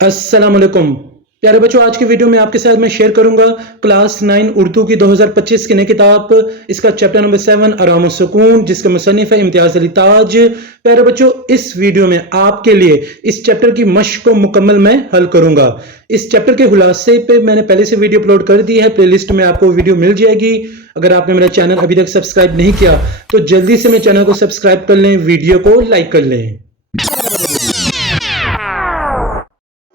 अस्सलाम वालेकुम प्यारे बच्चों, आज की वीडियो में आपके साथ मैं शेयर करूंगा क्लास 9 उर्दू की 2025 की नई किताब, इसका चैप्टर नंबर 7 आराम सुकून, जिसके मुसन्निफ है इम्तियाज अली ताज। प्यारे बच्चों, इस वीडियो में आपके लिए इस चैप्टर की मश्क को मुकम्मल मैं हल करूंगा। इस चैप्टर के खुलासे पे मैंने पहले से वीडियो अपलोड कर दी है, प्लेलिस्ट में आपको वीडियो मिल जाएगी। अगर आपने मेरा चैनल अभी तक सब्सक्राइब नहीं किया तो जल्दी से मेरे चैनल को सब्सक्राइब कर लें, वीडियो को लाइक कर लें।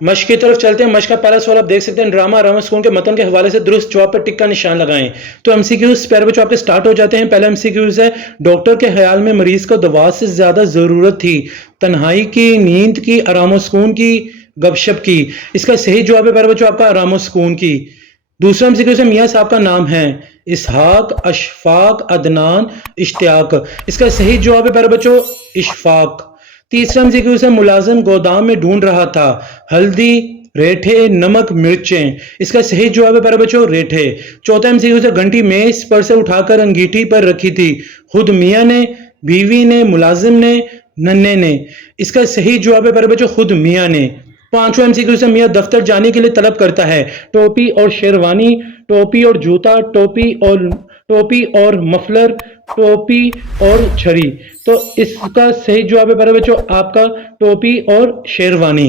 मश्क की तरफ चलते हैं। मश्क का पहला सवाल आप देख सकते हैं, ड्रामा आराम सुकून के मतन के हवाले से दुरुस्त जवाब पर टिक का निशान लगाएं। तो एमसीक्यूज प्यारे बच्चों आपके स्टार्ट हो जाते हैं। पहला एमसीक्यूज है, डॉक्टर के ख्याल में मरीज को दवा से ज्यादा जरूरत थी तन्हाई की, नींद की, आराम सुकून की, गपशप की। इसका सही जवाब है प्यारे बच्चों आपका आराम सुकून की। दूसरा एमसीक्यूज है, मियां साहब का नाम है इसहाक, अशफाक, अदनान, इश्तियाक। इसका सही जवाब है प्यारे बच्चों इशफाक। तीसरा एमसीक्यू है, मुलाजिम गोदाम में ढूंढ रहा था हल्दी, रेठे, नमक, मिर्चें। इसका सही जवाब है प्यारे बच्चों रेठे। चौथा एमसीक्यू है, घंटी मेज पर से उठाकर अंगीठी पर रखी थी खुद मियां ने, बीवी ने, मुलाजिम ने, नन्हे ने। इसका सही जवाब है प्यारे बच्चों खुद मियां ने। पांचवा एमसीक्यू से, मियां दफ्तर जाने के लिए तलब करता है टोपी और शेरवानी, टोपी और जूता, टोपी और मफलर, टोपी और छड़ी। तो इसका सही जवाब है प्यारे बच्चों आपका टोपी और शेरवानी।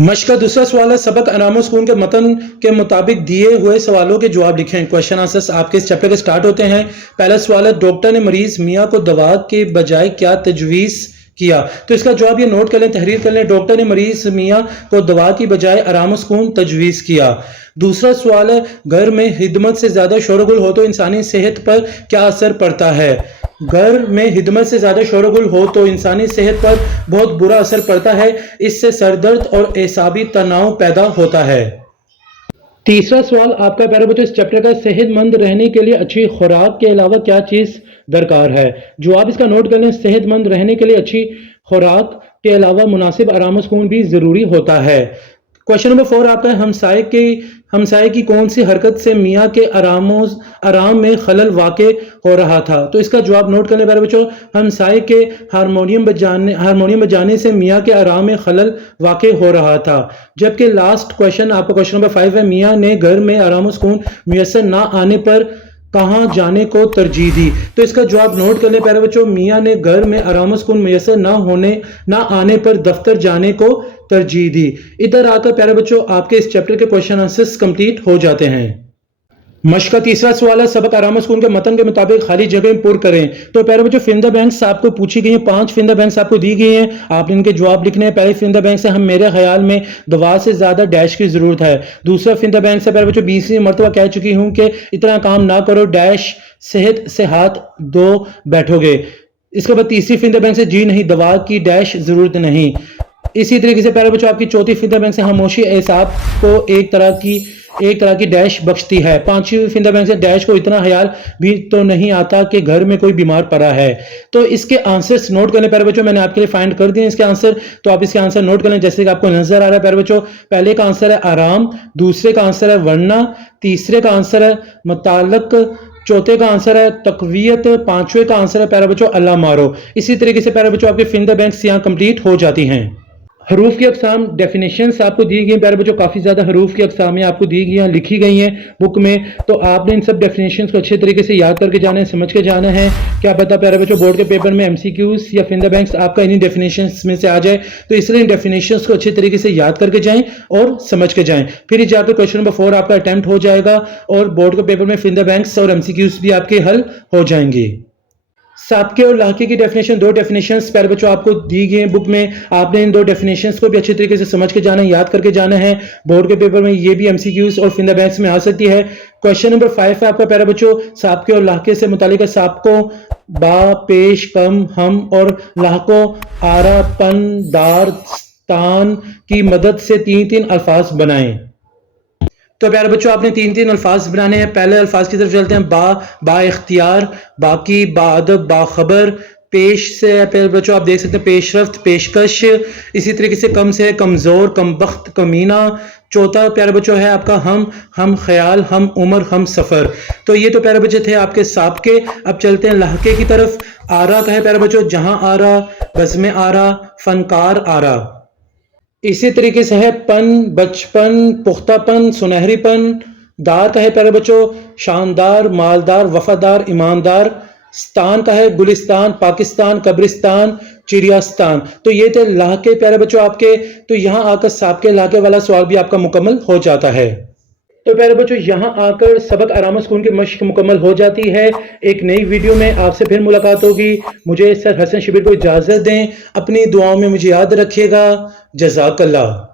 मश्क का दूसरा सवाल है, सबक आराम सुकून के मतन के मुताबिक दिए हुए सवालों के जवाब लिखें। क्वेश्चन आंसर्स आपके इस चैप्टर के स्टार्ट होते हैं। पहला सवाल है, डॉक्टर ने मरीज मियां को दवा के बजाय क्या तजवीज किया। तो इसका जवाब ये नोट कर लें, तहरीर कर लें। डॉक्टर ने मरीज मियां को दवा की बजाय आराम सुकून तजवीज किया। दूसरा सवाल है, घर में हिदमत से ज्यादा शोरगुल हो तो इंसानी सेहत पर क्या असर पड़ता है। घर में हिदमत से ज्यादा शोरगुल हो तो इंसानी सेहत पर बहुत बुरा असर पड़ता है, इससे सरदर्द और एसाबी तनाव पैदा होता है। तीसरा सवाल आपका प्यारे बच्चों इस चैप्टर का, सेहतमंद रहने के लिए अच्छी खुराक के अलावा क्या चीज दरकार है। जवाब इसका नोट कर लें, सेहतमंद रहने के लिए अच्छी खुराक के अलावा मुनासिब आराम सुकून भी जरूरी होता है। क्वेश्चन नंबर 4 आपका है, हमसाये की कौन सी हरकत से मियां के आराम में खलल वाक़े हो रहा था। तो इसका जवाब नोट करने प्यारे बच्चों, हमसाये के हारमोनियम बजाने से मियां के आराम में खलल वाक़े हो रहा था। जबकि लास्ट क्वेश्चन आपका क्वेश्चन नंबर 5 है, मियां ने घर में आराम सुकून मुयस्सर ना आने पर कहां जाने को तरजीह दी। तो इसका जवाब नोट कर ले प्यारे बच्चों, मियां ने घर में आराम सुकून मुयस्सर ना आने पर दफ्तर जाने को तरजीह दी। इधर आकर प्यारे बच्चों आपके इस चैप्टर के क्वेश्चन आंसर्स कंप्लीट हो जाते हैं। मश्क का तीसरा सवाल है, सबक आराम सुकून के मतन के मुताबिक खाली जगह पुर करें। तो प्यारे बच्चों फिंदा बैंक्स आपको पूछी गई हैं, 5 फिंदा बैंक्स आपको दी गई हैं, आपने इनके जवाब लिखने हैं। पहले फिंदा बैंक से, हम मेरे ख्याल में दवा से ज्यादा डैश की जरूरत है। दूसरा फिंदा बैंक से प्यारे बच्चों 20वीं मरतबा कह चुकी हूं कि इतना काम ना करो डैश, सेहत से हाथ धो बैठोगे। इसके बाद तीसरी फिंदा बैंक से, जी नहीं दवा की डैश जरूरत नहीं। इसी तरीके से प्यारे बच्चों आपकी चौथी फिंदा बैंक से, खामोशी एहसाब को एक तरह की डैश बख्शती है। पांचवी फिंदा बैंक से, डैश को इतना ख्याल भी तो नहीं आता कि घर में कोई बीमार पड़ा है। तो इसके आंसर्स नोट कर लें प्यारे बच्चों, मैंने आपके लिए फाइंड कर दिए इसके आंसर, तो आप इसके आंसर नोट कर लें जैसे कि आपको नजर आ रहा है प्यारे बच्चों। पहले का आंसर है आराम, दूसरे का आंसर है वरना, तीसरे का आंसर है मुताल्लक, चौथे का आंसर है तकवीयत, पांचवे का आंसर है प्यारे बच्चों अल्लाह मारो। इसी तरीके से प्यारे बच्चों आपके फिंदा बैंक्स यहाँ कंप्लीट हो जाती हैं। हरूफ की अकसाम डेफिनेशंस आपको दी गई प्यारे बच्चों, काफ़ी ज़्यादा हरूफ की अकसामें आपको दी गई हैं, लिखी गई हैं बुक में। तो आपने इन सब डेफिनेशंस को अच्छे तरीके से याद करके जाना है, समझ के जाना है। क्या पता प्यारे बच्चों बोर्ड के पेपर में एमसीक्यूज या फिंदा बैंक्स आपका इन्हीं डेफिनेशंस में से आ जाए, तो इसलिए इन डेफिनेशंस को अच्छे तरीके से याद करके जाएं और समझ के जाएं। फिर जाकर क्वेश्चन नंबर 4 आपका अटेम्प्ट हो जाएगा और बोर्ड के पेपर में फिंदा बैंक्स और एमसीक्यूज भी आपके हल हो जाएंगे। साबके और लाके की डेफिनेशन, 2 डेफिनेशंस प्यारे बच्चों आपको दी गई हैं बुक में। आपने इन 2 डेफिनेशंस को भी अच्छे तरीके से समझ के जाना है, याद करके जाना है। बोर्ड के पेपर में ये भी एमसीक्यूज और फिंदा बैंक्स में आ सकती है। क्वेश्चन नंबर 5 है आपका प्यारे बच्चों, साबके और लाके से मुतालिक साबको बा, पेश, कम, हम और लाको आरा, पन, दार, तान की मदद से 3-3 अल्फाज बनाएं। तो प्यारे बच्चों आपने 3-3 अल्फाज बनाने हैं। पहले अल्फाज की तरफ चलते हैं, बा इख्तियार, बाकी, बाअदब, बाखबर। पेश से प्यारे बच्चों आप देख सकते हैं पेशरफ्त, पेशकश। इसी तरीके से कम से कमजोर, कमबख्त, कमीना। चौथा प्यारे बच्चों है आपका हम ख्याल, हम उम्र, हम सफर। तो ये तो प्यारे बच्चे थे आपके साबके। अब चलते हैं लहके की तरफ। आरा का है प्यारे बच्चों, जहां आरा, बज़्म आरा, फनकार आरा। اسی طریقے سے ہے پن، بچپن، پختہ پن، سنہری پن. دار کا ہے پیارے بچوں شاندار، مالدار، وفادار، ایماندار. ستان کا ہے گلستان، پاکستان، قبرستان، چڑیاستان. تو یہ تھے لاحقے پیارے بچوں آپ کے. تو یہاں آ کر سابقے لاحقے والا سوال بھی آپ کا مکمل ہو جاتا ہے. تو پیارے بچوں یہاں آ کر سبق آرامہ سکون کی مشق مکمل ہو جاتی ہے. ایک نئی ویڈیو میں آپ سے پھر ملاقات ہوگی. مجھے سر حسن شبیر کو اجازت دیں. اپنی دعاؤں میں مجھے یاد رکھیے گا. جزاک اللہ.